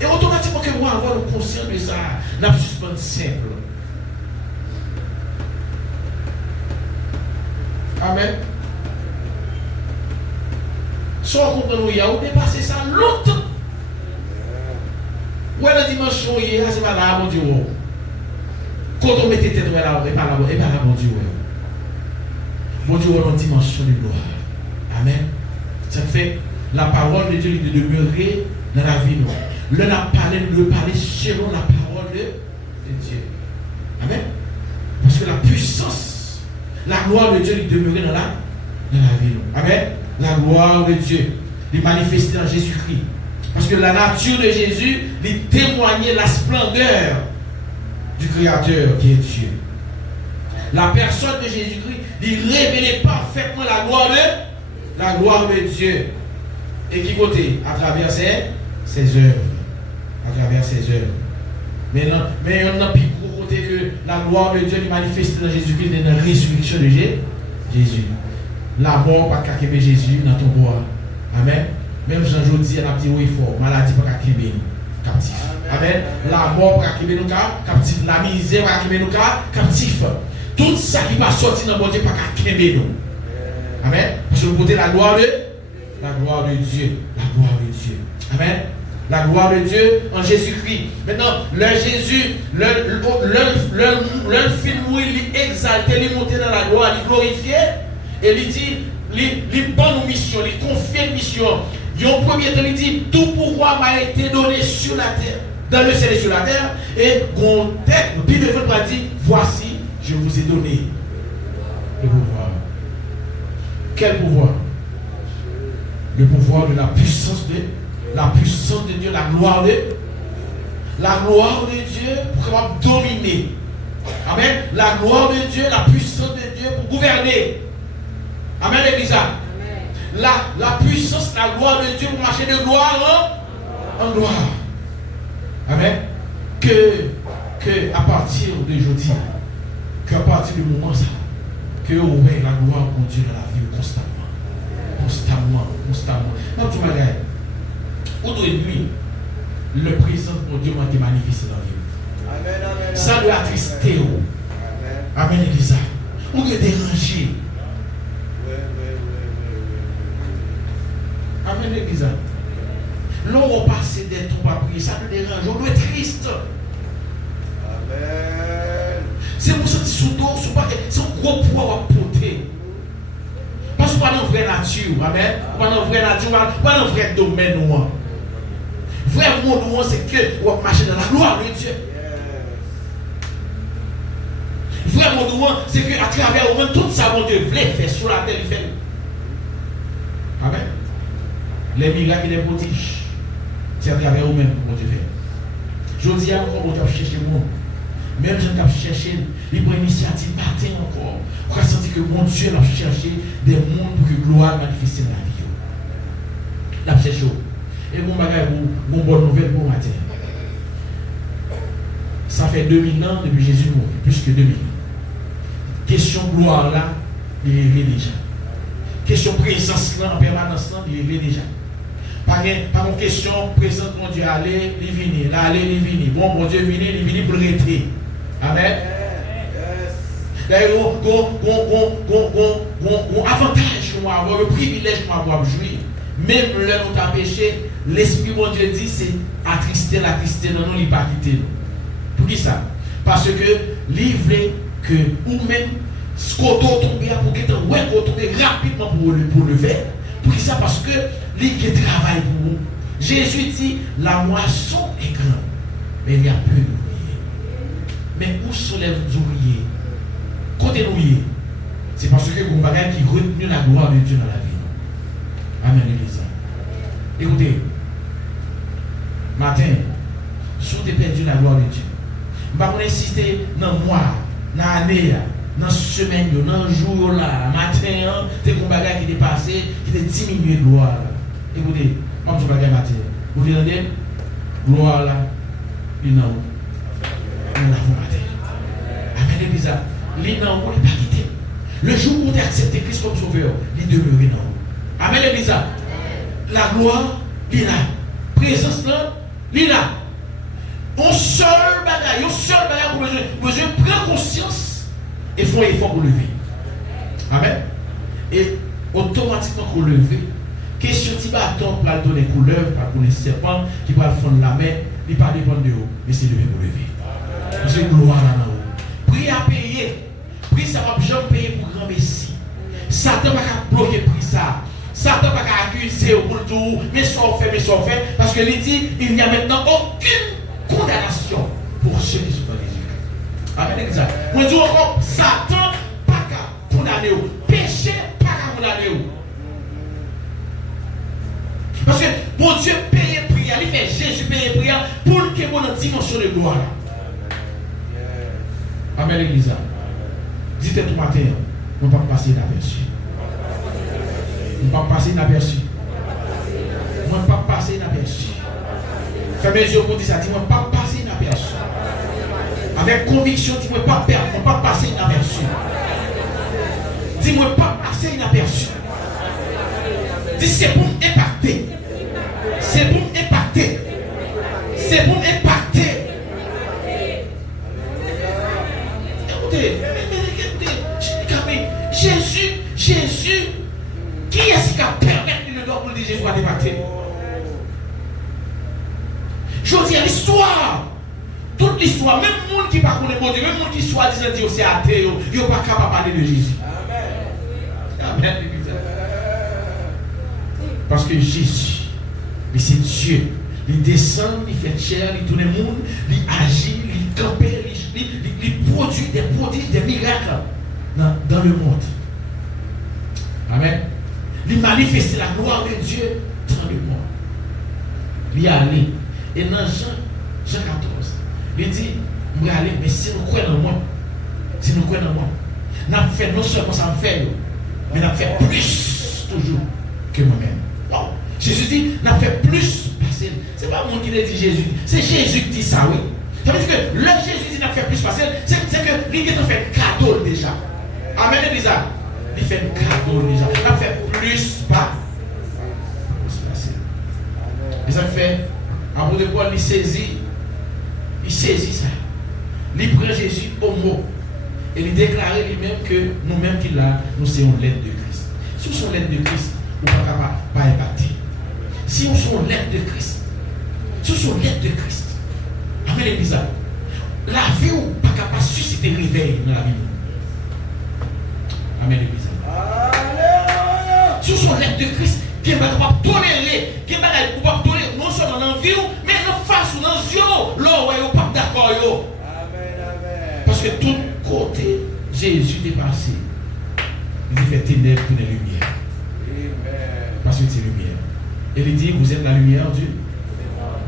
Et automatiquement que moi, avoir conscience de ça, n'a pas juste simple. Amen. Soit on comprend, il y a dépassé ça longtemps. Où est la dimension, c'est pas là, mon Dieu. Quand on met tête là, et pas là, mon Dieu. Mon Dieu, on a une dimension de gloire. Amen. Ça fait la parole de Dieu de demeurer dans la vie. L'on a parlé selon la parole de Dieu. Amen. Parce que la puissance, la gloire de Dieu est demeurée dans la vie. Amen. La gloire de Dieu est manifestée dans Jésus-Christ. Parce que la nature de Jésus lui témoignait la splendeur du Créateur qui est Dieu. La personne de Jésus-Christ lui révélait parfaitement la gloire de Dieu. Et qui côté? À travers ses œuvres. À travers ses œuvres. Mais il y a un plus gros côté que la gloire de Dieu est manifestée dans Jésus-Christ dans la résurrection de Jésus. La mort pas qu'à aimer Jésus dans ton bois. Amen. Même Jean dit, elle a dit oui fort, maladie pas qu'à aimer nous captif. Amen. La mort pas qu'à aimer nous captif. La misère pas qu'à aimer nous captif. Tout ça qui va sortir dans mon Dieu pas qu'à aimer nous. Amen. Parce que vous côté la gloire de Dieu. La gloire de Dieu. Amen. La gloire de Dieu en Jésus-Christ. Maintenant, le Jésus, le film où il est exalté, il est monté dans la gloire, il est glorifié. Et il dit, il bonne mission, il confie une mission. Il en premier temps, il dit, tout pouvoir m'a été donné sur la terre, dans le ciel et sur la terre. Et mon tête, puis de votre part dit, voici, je vous ai donné le pouvoir. Quel pouvoir? Le pouvoir de la puissance de Dieu, la gloire de Dieu pour pouvoir dominer. Amen. La gloire de Dieu, la puissance de Dieu pour gouverner. Amen, l'église. La puissance, la gloire de Dieu pour marcher de gloire en gloire. Amen. Que à partir d'aujourd'hui, qu'à partir du moment ça, que vous voyez la gloire de Dieu dans la vie constamment. Même tu m'as aujourd'hui, le présent de Dieu m'a été manifesté dans la vie. Amen. Ça doit attrister. Amen, l'église. Ou de déranger. Amen, l'église. L'on va passer des temps à prier, ça nous dérange, on doit être triste. Amen. C'est pour ça que c'est un gros poids à porter. Parce que pas dans vraie nature, amen. Pas dans vraie nature, pas dans vrai domaine. Vrai monde, c'est que on va marcher dans la gloire de Dieu. Vrai monde, c'est que à travers tout ça, mon Dieu voulait faire sur la terre, il fait. Amen. Les miracles et les prodiges, c'est à travers vous-même que mon Dieu fait. Je dis encore, on va chercher moi. Même si on a cherché, il prend initiative, matin encore. On a senti que mon Dieu a cherché des mondes pour que gloire manifeste dans la vie. La cherché. Et mon bagage, mon bonne nouvelle pour matin. Ça fait 2000 ans depuis Jésus mort, plus que 2000 ans. Question gloire là, il est réglé déjà. Question présence là, en permanence là, il est réglé déjà. Pas une question présente, mon Dieu, allez, il vient, là, allez, il vient. Bon, mon Dieu, il vient pour le rester. Amen. D'ailleurs, un avantage qu'on va avoir, le privilège qu'on va avoir jouir. Même là où tu as péché, l'Esprit, mon Dieu, dit c'est attrister, la trister, non, il ne pas quitter. Pour qui ça? Parce que livrer que, ou même, ce qu'on tombe pour que tu tomber rapidement pour lever. Pour qui ça? Parce que l'Église travaille pour vous. Jésus dit la moisson est grande, mais il y a peu d'ouvriers. Mais où sont les ouvriers? Côté nous, c'est parce que vous avez qui retenu la gloire de Dieu dans la vie. Amen, l'église. Écoutez, matin, si vous avez perdu la gloire de Dieu, je ne vais pas insister dans le mois, dans l'année, dans la semaine, dans le jour, là, matin, c'est un bagage qui est passé, qui est diminué de gloire. Écoutez, comme je bagage matin, vous entendez? Gloire là, il n'a pas matin. Amen, l'église. Il n'a pas quitté. Le jour où tu as accepté Christ comme sauveur, il demeure non. Amen, l'église. La gloire, il est là. Présence là, il est là. Un seul bagage pour besoin prendre conscience et faire un effort pour lever. Amen. Et automatiquement pour lever, question de bâton pour la donner couleur, pour les serpents qui va fondre la main, il ne va pas dépendre de vous, mais c'est lever pour lever. Parce que gloire là en haut. Prix à payer. Prix ça va jamais payer pour grand messie. Satan va pas bloquer prix ça. Satan va pas accuser pour le tout, mais soit fait, parce que il dit il n'y a maintenant aucune condamnation pour ceux qui sont dans Jésus. Amen, exact. Moi, je dis encore, Satan pas qu'à condamner, péché pas qu'à condamner. Parce que mon Dieu paye prière, il fait Jésus paye prière pour que mon dimension de gloire. Amen, l'église. Dites tout matin, on ne va pas passer inaperçu. On ne va pas passer inaperçu. On ne va pas passer inaperçu. Fais mes yeux pour dire ça, dis-moi pas passer inaperçu. Avec conviction, dis-moi pas perdre, on ne va pas passer inaperçu. Dis-moi pas passer inaperçu. Dis c'est pour impacter. C'est pour impacter. C'est pour impacter. Écoutez, Jésus, qui est-ce qui a permis le don pour dire Jésus va impacter? Je dis à l'histoire, toute l'histoire, même le monde qui ne connaît pas Dieu, même le monde qui soi-disant dit c'est athée, il n'est pas capable de parler de Jésus. Amen. Parce que Jésus, c'est Dieu. Il descend, il fait chair, il tourne le monde, il agit, il campe, il produit des prodiges, des miracles dans le monde. Amen. Il manifeste la gloire de Dieu dans le monde. Il y a allé. Et dans Jean 14, il dit, je vais aller, mais si nous croyons en moi, nous fait non seulement ça me fait, mais nous fait plus toujours que moi-même. Wow. Jésus dit, nous fait plus passer. Ce n'est pas moi qui l'a dit Jésus, c'est Jésus qui dit ça, oui. Ça veut dire que le Jésus dit, nous fait plus passer, c'est que lui qui a fait cadeau déjà. Amen, l'église. Il fait un cadeau déjà. Il a fait plus passer. Et ça fait. Après de Paul, il saisit ça. Il prend Jésus au mot. Et il déclare lui-même que nous-mêmes qu'il a, nous sommes l'aide de Christ. Si nous sommes l'aide de Christ, nous ne pouvons pas impacter. Si nous sommes l'aide de Christ, Amen, l'église. La vie ou pas capable de susciter réveil dans la vie. Amen, l'église. Si nous sommes l'aide de Christ, qui va pas tolérer, qui va pas tolérer non seulement dans la vie, mais dans face ou dans les yeux, là où ils pas d'accord. Parce que tout côté, Jésus est passé. Il fait ténèbres pour les lumières. Parce que c'est lumière. Et il dit, vous êtes la lumière du monde.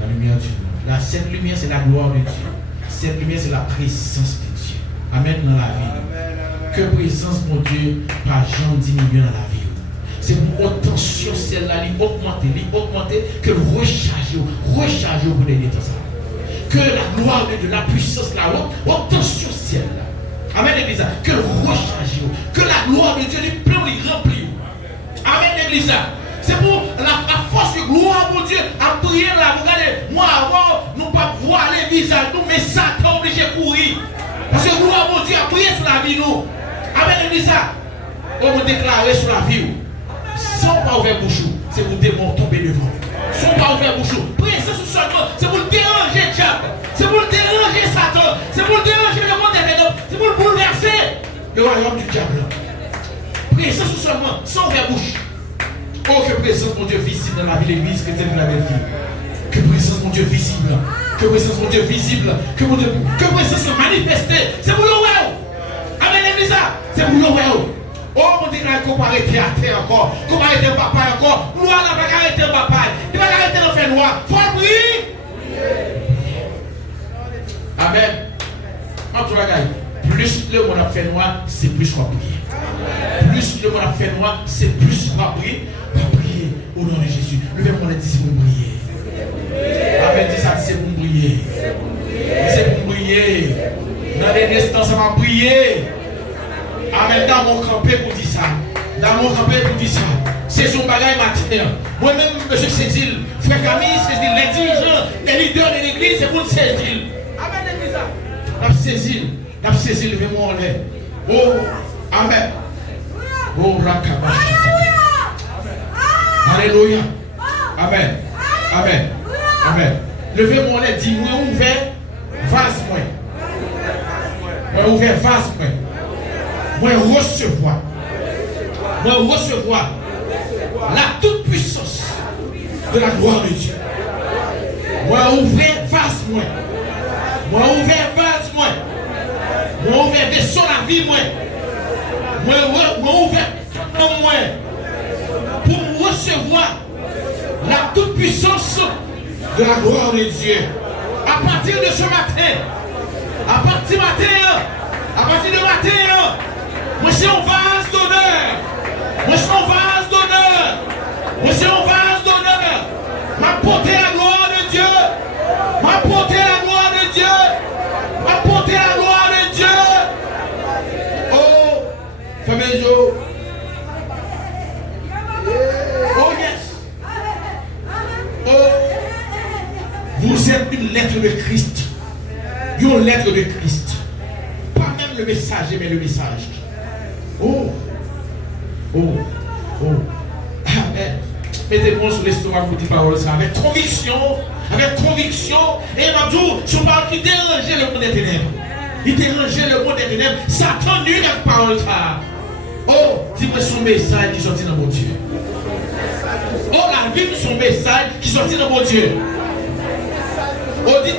La lumière du monde. Cette lumière, c'est la gloire de Dieu. Cette lumière, c'est la présence de Dieu. Amen dans la vie. Que présence, mon Dieu, par Jean diminue dans la vie. C'est pour attention celle-là, augmenter, que recharger pour les temps. Que la gloire de Dieu, la puissance, la haute tension celle-là. Amen, l'église. Que recharger, que la gloire de Dieu les plein, les remplit. Amen, l'église. C'est pour la force de gloire pour Dieu à prier là. Regardez, moi avant, nous ne pouvons pas voir les visages, nous, mais Satan obligé de courir. Parce que gloire pour Dieu a prié sur la vie, nous. Amen, l'église. On va déclarer sur la vie. Sans pas ouvrir bouche, c'est pour démons tomber devant. Sans pas ouvrir bouche, présence seulement, c'est pour déranger le diable, c'est pour déranger Satan, c'est pour déranger le monde des ténèbres, c'est pour le bouleverser le royaume du diable. Présence seulement, sans ouvrir bouche. Oh, que présence, mon Dieu, visible dans la vie de l'église chrétienne de la belle vie. Que présence mon Dieu visible. Que présence mon Dieu visible. Que présence manifestée. C'est pour le wow. Amen, l'église. C'est pour le wow. Oh mon Dieu, qu'on va arrêter à terre encore. Qu'on va arrêter papa encore. Nous allons pas arrêter papa. Il va arrêter de faire noir. Faut prier. Amen. En tout cas, plus le monde a fait noir, c'est plus qu'on prie. Plus le monde a fait noir, c'est plus qu'on prie. Pas prier au nom de Jésus. Levez-moi les 10 pour prier. Amen, dis ça, c'est pour prier. C'est pour prier. Dans les instants, ça va prier. Amen, dans mon campé pour dire ça. Dans mon campé pour dire ça. C'est son bagage matin. Moi-même, M. Cécile, frère Camille, c'est les dirigeants, les leaders de l'église, c'est pour Cécile. Amen, l'église. La saisi, levez-moi en l'air. Oh, Amen. Oh, Rakabash. Alléluia. Amen. Amen. Amen. Levez-moi en l'air, dis-moi ouvert, vase moi. Moi ouvert, vase moi. Moi recevoir. Moi recevoir la toute puissance de la gloire de Dieu. Moi ouvert, vase moi. Moi ouvert, vase moi. Moi ouvert vaisseau la vie moi. Moi ouvert moi pour recevoir la toute puissance de la gloire de Dieu. À partir de ce matin, à partir de matin, moi c'est un vase d'honneur. Moi c'est un vase d'honneur. Moi c'est un vase d'honneur. M'apporter la gloire de Dieu. M'apporter la gloire de Dieu. M'apporter la gloire de Dieu. Oh, famille Jo. Oh yes. Oh, vous êtes une lettre de Christ. Une lettre de Christ. Pas même le messager, mais le message. Oh. Oh. Oh. Amen. Mettez-moi sur l'estomac pour dire parole ça. Avec conviction. Et m'a dit, je parle qui dérangeait le monde des ténèbres. Il dérangeait le monde des ténèbres. Satan nu avec parole ça. Oh, dis-moi son message qui sortit dans mon Dieu. Oh, la vie de son message qui sortit dans mon Dieu. Oh, dis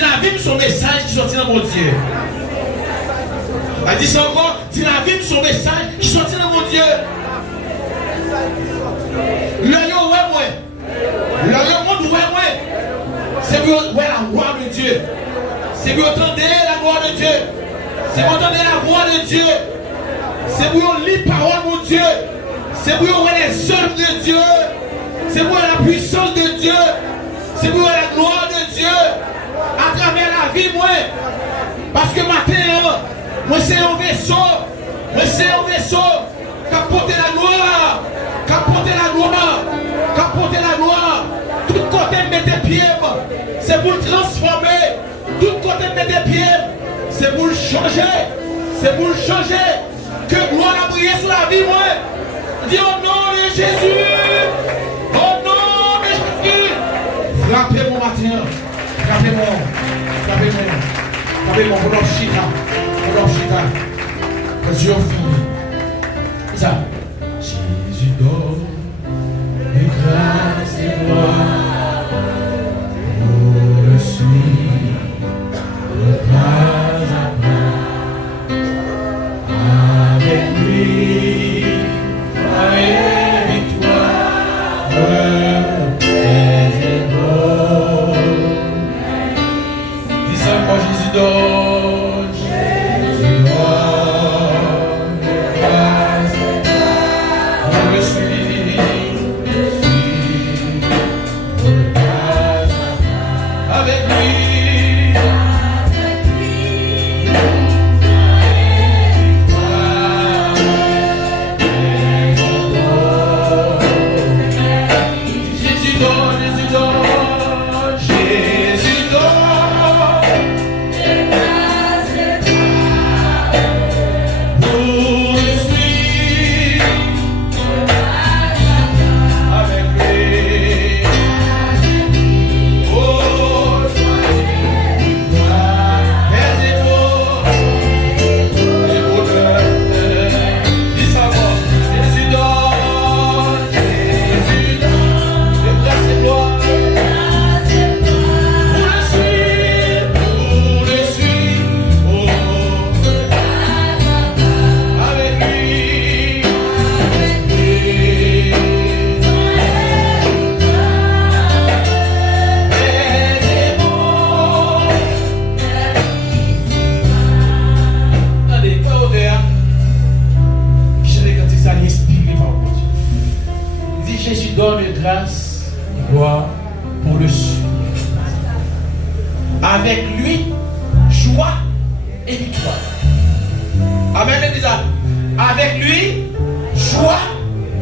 la vie de son message qui sortit dans mon Dieu. Elle dit ça encore, dis la vie de son message qui sortit dans mon Dieu. Le yo ouais moi. Le monde ouais moi. C'est pour ouais la gloire de Dieu. C'est pour entendre la gloire de Dieu. C'est pour entendre la voix de Dieu. C'est pour lire parole mon Dieu. C'est pour voir les œuvres de Dieu. C'est pour la puissance de Dieu. C'est pour la gloire de Dieu à travers la vie moi. Parce que matin, moi c'est un vaisseau. Moi c'est un vaisseau qui a porté la gloire. Qui a porté la gloire. Qui a porté la gloire. Tout côté de mettre pieds, c'est pour le transformer. Tout côté de mettre pieds, c'est pour le changer. C'est pour le changer. Que gloire a brillé sur la vie moi. Dis au nom de Jésus. Au nom de Jésus. Frappez mon matin. Frappez-moi. Frappez-moi. Frappez-moi. Pour l'obchita. Dieu fini. Ça. Jésus donne les grâces et gloire. Pour le suivre. Le pas à pas. Avec lui. Avec toi. Jésus donne, Jésus donne, grâce, on le suit, avec lui, tu donnes grâce, gloire pour le suivre. Avec lui, joie et victoire. Amen, Elisa. Avec lui, joie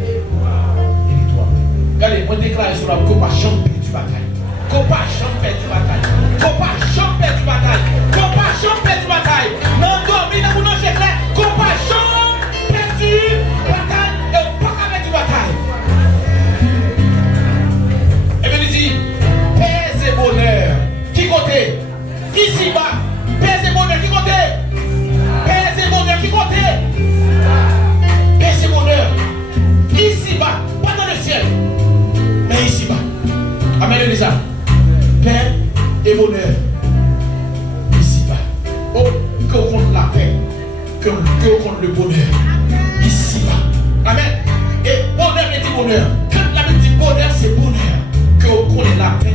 et victoire. Regardez, moi déclare sur la qu'on pas jamais perdre du bataille. Qu'on pas jamais perdre du bataille. Qu'on pas jamais perdre du bataille. Qu'on pas jamais perdre du bataille. Non, dormir dans mon ange clair. Qu'on pas jamais perdre du bataille. Et on pas avec du bataille. Et bien il dit, paix et bonheur. Qui côté? Ici-bas. Paix et bonheur. Qui côté? Paix et bonheur. Qui côté? Paix et bonheur. Ici-bas. Pas dans le ciel. Mais ici-bas. Amen, Elisa. Paix et bonheur. Ici-bas. Oh, que on compte la paix. Que on compte le bonheur. Ici-bas. Amen. Et bonheur et dit bonheur. Quand la Bible dit bonheur, c'est bonheur. Que on compte la paix.